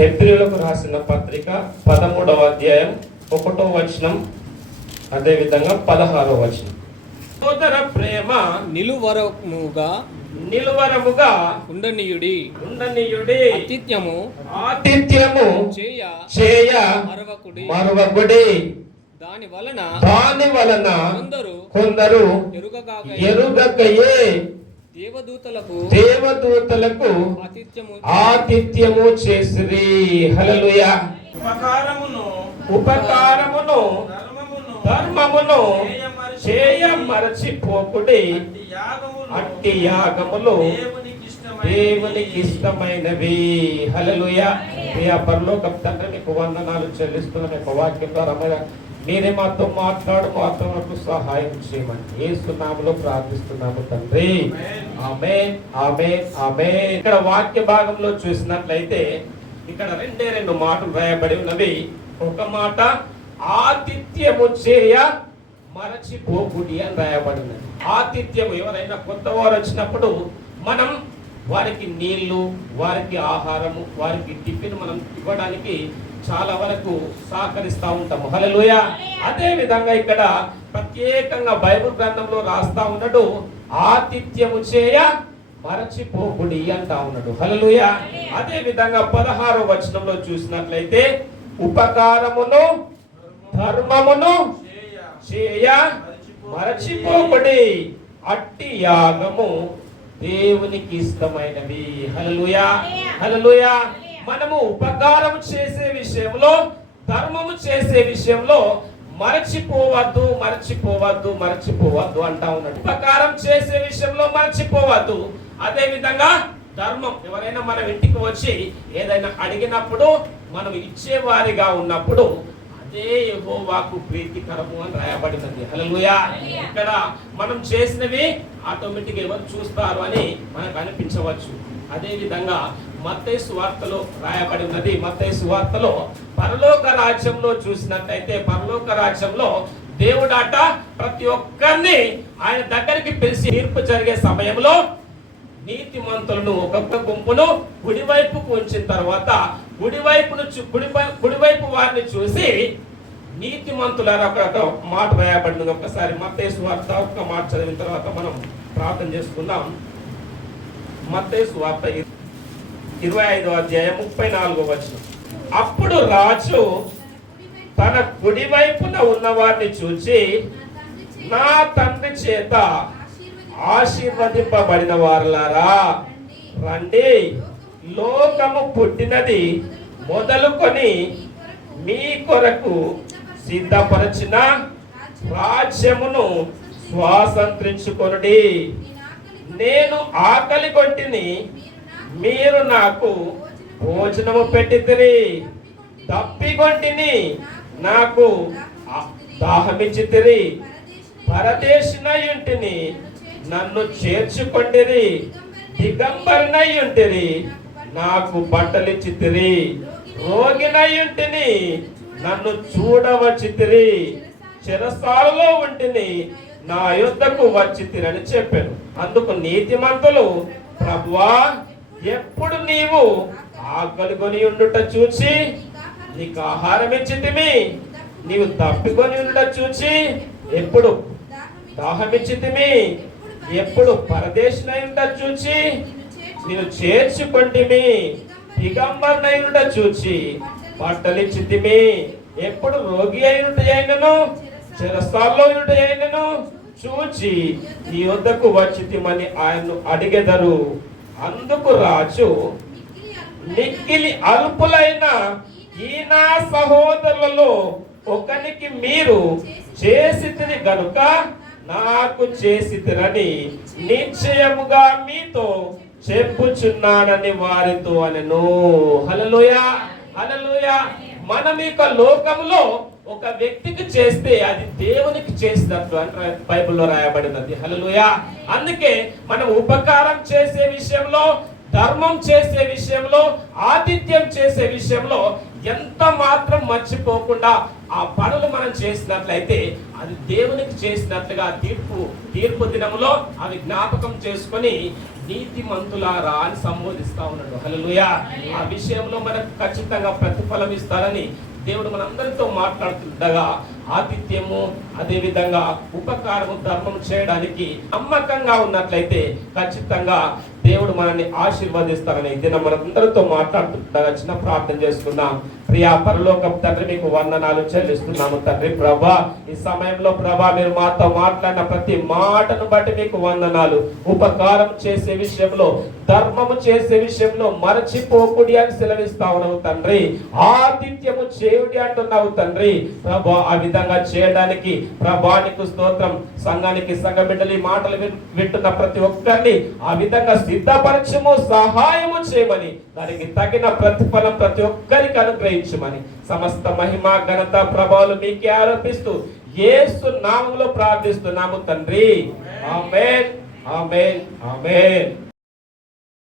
హెబ్రీయులకు రాసిన పత్రిక 13వ అధ్యాయం 1వ వచనం, అదే విధంగా 16వ వచనం. సోదర ప్రేమ నిలువరముగా ఉండనీయుడి ఆతిథ్యము చేయ మరువకుడి. దాని వలన కొందరు ఎరుగకయే దేవదూతలకు ఆతిథ్యము చేసిరి. హల్లెలూయా. ఉపకారమును ధర్మమును చేయ మరచిపోకుడి. అట్టి యాగములు దేవునికి ఇష్టమైనవి. హల్లెలూయా. ప్రియ పరలోకపు తండ్రి, నీకు వందనాలు చెల్లిస్తున్న నీకు వాక్యం ద్వారా మీరే మాతో మాకు సహాయం చేయమని యేసు నామములో ప్రార్థిస్తున్నాము తండ్రి. ఆమేన్, ఆమేన్, ఆమేన్. ఇక్కడ వాక్య భాగంలో చూసినట్లయితే ఇక్కడ రెండు మాటలు రాయబడి ఉన్నవి. ఒక మాట ఆతిథ్యము చేయ మరచిపోకుడి అని రాయబడినది. ఆతిథ్యము, ఎవరైనా కొత్త వారు వచ్చినప్పుడు మనం వారికి నీళ్లు, వారికి ఆహారము, వారికి టిఫిన్ మనం ఇవ్వడానికి చాలా వరకు సహకరిస్తూ ఉంటాము. హల్లెలూయా. అదే విధంగా ఇక్కడ ప్రత్యేకంగా బైబిల్ గ్రంథంలో రాస్తా ఉన్నాడు, ఆతిథ్యము చేయ మరచిపోకుడి అంటా ఉన్నాడు. హల్లెలూయా. అదే విధంగా 16వ వచనంలో చూసినట్లయితే ఉపకారమును ధర్మమును చేయ మరచిపోకుడి. అట్టి యాగము దేవునికి ఇష్టమైనవి. హల్లెలూయా, హల్లెలూయా. మనము ఉపకారం చేసే విషయంలో, ధర్మము చేసే విషయంలో మరచిపోవద్దు అంటా ఉన్నాడు. ఉపకారం చేసే విషయంలో మరచిపోవద్దు. అదే విధంగా ధర్మం, ఎవరైనా మనం ఇంటికి వచ్చి ఏదైనా అడిగినప్పుడు మనం ఇచ్చేవారిగా ఉన్నప్పుడు అదే యెహోవాకు ప్రీతికరము అని రాయబడినది. హల్లెలూయా. ఇక్కడ మనం చేసినవి ఆటోమేటిక్ ఎవరు చూస్తారు అని మనకు అనిపించవచ్చు. అదే విధంగా మత్తయి సువార్తలో రాయబడి ఉన్నది. మత్తయి సువార్తలో పరలోక రాజ్యంలో చూసినట్లయితే, పరలోక రాజ్యంలో దేవుడాట ప్రతి ఒక్కరిని ఆయన దగ్గరికి పిలిచి తీర్పు జరిగే సమయంలో నీతిమంతులను ఒక్కొక్క గుంపును కుడివైపుకు ఉంచిన తర్వాత కుడివైపు వారిని చూసి నీతిమంతులారా, అక్కడ మాట రాయబడినది. ఒక్కసారి మత్తయి సువార్త ఒక్క మాట చదివిన తర్వాత మనం ప్రార్థన చేసుకుందాం. మత్తయి సువార్త 25వ అధ్యాయం 34వ వచనం. అప్పుడు రాజు తన కుడివైపున ఉన్నవారిని చూచి, నా తండ్రి చేత ఆశీర్వదింపబడిన వారలారా, రండి, లోకము పుట్టినది మొదలుకొని మీ కొరకు సిద్ధపరచిన రాజ్యమును స్వాతంత్రించుకొనుడి. నేను ఆకలి కొట్టిని, మీరు నాకు భోజనము పెట్టితిరి. తప్పికొంటిని, నాకు దాహమిచ్చితిరి. పరదేశినై ఉంటిని, నన్ను చేర్చుకొండిరి. దిగంబరినై ఉంటిరి, నాకు బట్టలిచ్చితిరి. రోగినై ఉంటిని, నన్ను చూడవచ్చితిరి. చెరసాలలో ఉంటిని, నా యుద్ధకు వచ్చితిరని చెప్పాను. అందుకు నీతిమంతులు, ప్రభువా, ఎప్పుడు నీవు ఆకలి కొని ఉండుట చూచి నీకు ఆహారం ఇచ్చితిమి, నీవు తప్పికొని ఉండుట చూచి ఎప్పుడు దాహమిచ్చితిమి, ఎప్పుడు పరదేశినై ఉండుట చూచి నేను చేర్చుకొంటిమి, దిగంబరినై ఉండుట చూచి బట్టలిచ్చితిమి, ఎప్పుడు రోగి అయినను చెరసాల్లో అయినను చూచి నీ వద్దకు వచ్చితిమని ఆయన్ను అడిగెదరు. అందుకు రాజు, మిక్కిలి అల్పులైన ఈ నా సహోదరులలో ఒకనికి మీరు చేసితిరి గనుక నాకు చేసితిరని నిశ్చయముగా మీతో చెప్పుచున్నానని వారితో అనెను. హల్లెలూయా, హల్లెలూయా. మనం ఇక లోకంలో ఒక వ్యక్తికి చేస్తే అది దేవునికి చేసినట్టు అని బైబిల్లో రాయబడినది. హల్లెలూయా. అందుకే మనం ఉపకారం చేసే విషయంలో, ధర్మం చేసే విషయంలో, ఆతిథ్యం చేసే విషయంలో ఎంత మాత్రం మర్చిపోకుండా ఆ పనులు మనం చేసినట్లయితే అది దేవునికి చేసినట్లుగా తీర్పు దినములో అవి జ్ఞాపకం చేసుకొని నీతిమంతులారా అని సంబోధిస్తా ఉన్నాడు. హల్లెలూయా. ఆ విషయంలో మనకు ఖచ్చితంగా ప్రతిఫలం ఇస్తారని దేవుడు మనందరితో మాట్లాడుతుండగా ఆతిథ్యము అదే విధంగా ఉపకారము ధర్మం చేయడానికి నమ్మకంగా ఉన్నట్లయితే ఖచ్చితంగా దేవుడు మనల్ని ఆశీర్వదిస్తారని దినం మనందరితో మాట్లాడుతుండగా చిన్న ప్రార్థన చేసుకుందాం. ప్రియా పరలోకం తండ్రి, మీకు వందనాలు చెల్లిస్తున్నాము తండ్రి. ప్రభా, ఈ సమయంలో ప్రభా మీరు మాతో మాట్లాడిన ప్రతి మాటను బట్టి మీకు వందనాలు. ఉపకారం చేసే విషయంలో, ధర్మము చేసే విషయంలో మరచిపోకుడి అని సెలవిస్తా ఉన్నావు తండ్రి. ఆతిథ్యము చేయుడి అంటున్నావు తండ్రి. ప్రభా, ఆ విధంగా చేయడానికి ప్రభా నీకు స్తోత్రం. సంఘానికి సంఘ బిడ్డలు ఈ మాటలు వింటున్న ప్రతి ఒక్కరిని ఆ విధంగా సిద్ధపరచము, సహాయము చేయమని, దానికి తగిన ప్రతిఫలం ప్రతి ఒక్కరికి అనుగ్రహించమని, సమస్త మహిమ ఘనత ప్రభావాలు మీకే ఆరోపిస్తూ యేసు నామములో ప్రార్థిస్తున్నాము తండ్రి. ఆమేన్, ఆమేన్, ఆమేన్.